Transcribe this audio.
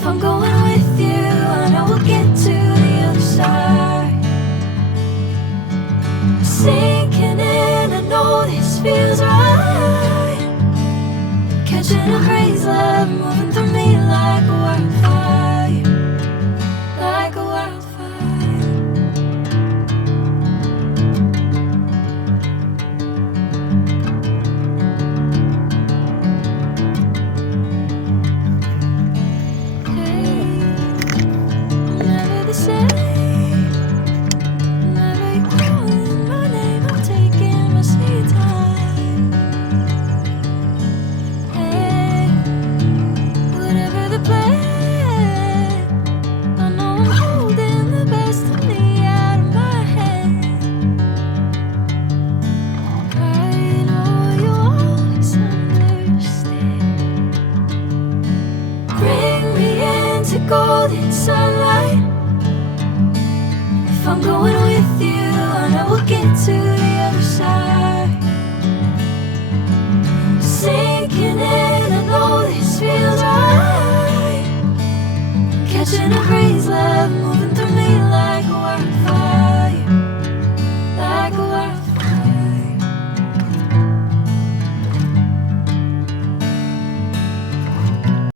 If I'm going with you, I know we'll get to the other side. Sinking in, I know this feels right. Catching a breeze, love moving through me like a wildfire, like a wildfire. Hey, I'm never the same. Whenever you're calling my name, I'm taking my sweet time. Hey, whatever the plan, I know I'm holding the best of me out of my hand. I know you'll always understand. Bring me into golden sunlight. If I'm going with you, I know we'll get to the other side. Sinking in, I know this feels right. Catching a breeze, love moving